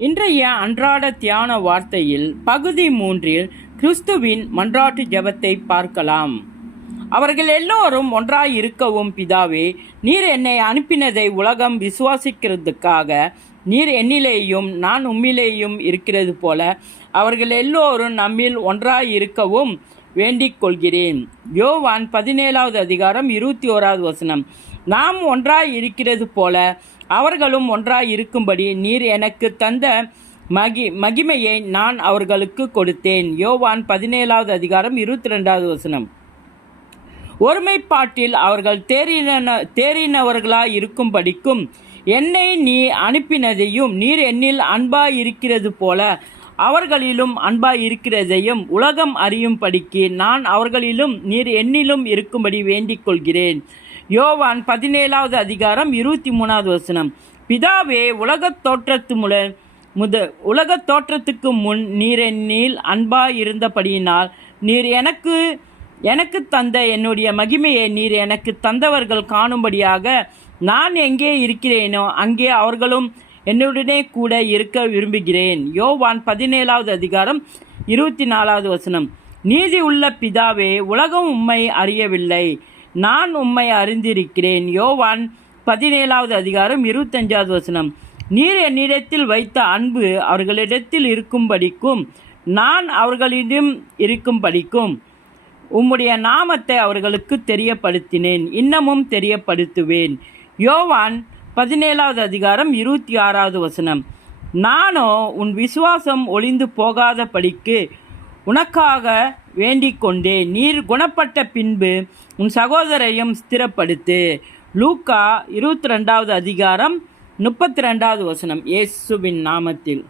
இன்றைய அன்றாட தியான வார்த்தையில் பகுதி 3இல் கிறிஸ்துவின் மன்றாட்டு ஜெபத்தை பார்க்கலாம். அவர்கள் எல்லோரும் ஒன்றாய் இருக்கவும், பிதாவே, நீர் என்னை அனுப்பினதை உலகம் விசுவாசிக்கிறதுக்காக நீர் என்னிலேயும் நான் உம்மிலேயும் இருக்கிறது போல அவர்கள் எல்லோரும் நம்மில் ஒன்றாய் இருக்கவும் வேண்டிக் கொள்கிறேன். யோவான் 17வது அதிகாரம் 21வது வசனம். நாம் ஒன்றாய் இருக்கிறது போல அவர்களும் ஒன்றாய் இருக்கும்படி நீர் எனக்கு தந்த மகிமையை நான் அவர்களுக்கு கொடுத்தேன். யோவான் 17வது அதிகாரம் 22வது வசனம். ஒருமைப்பாட்டில் அவர்கள் தேறினவர்களாய் இருக்கும்படிக்கும் என்னை நீ அனுப்பினதையும் நீர் என்னில் அன்பாய் இருக்கிறது போல அவர்களிலும் அன்பாய் இருக்கிறதையும் உலகம் அறியும்படிக்கு நான் அவர்களிலும் நீர் என்னிலும் இருக்கும்படி வேண்டிக் கொள்கிறேன். யோவான் 17வது அதிகாரம் 23வது வசனம். பிதாவே, உலகத் தோற்றத்துக்கு முன் நீர் என்னில் அன்பாய் இருந்தபடியினால் நீர் எனக்கு தந்த என்னுடைய மகிமையை நீர் எனக்கு தந்தவர்கள் காணும்படியாக நான் எங்கே இருக்கிறேனோ அங்கே அவர்களும் என்னுடனே கூட இருக்க விரும்புகிறேன். யோவான் 17வது அதிகாரம் 24வது வசனம். நீதி உள்ள பிதாவே, உலகம் உம்மை அறியவில்லை, நான் உம்மை அறிந்திருக்கிறேன். யோவான் 17வது அதிகாரம் 25வது வசனம். நீர் என்னிடத்தில் வைத்த அன்பு அவர்களிடத்தில் இருக்கும்படிக்கும் நான் அவர்களிடம் இருக்கும்படிக்கும் உம்முடைய நாமத்தை அவர்களுக்கு தெரியப்படுத்தினேன், இன்னமும் தெரியப்படுத்துவேன். யோவான் 17வது அதிகாரம் 26வது வசனம். நானோ உன் விசுவாசம் ஒளிந்து போகாதபடிக்கு உனக்காக வேண்டிக் கொண்டேன். நீர் குணப்பட்ட பின்பு உன் சகோதரையும் ஸ்திரப்படுத்து. லூக்கா 22வது அதிகாரம் 32வது வசனம். இயேசுவின் நாமத்தில்.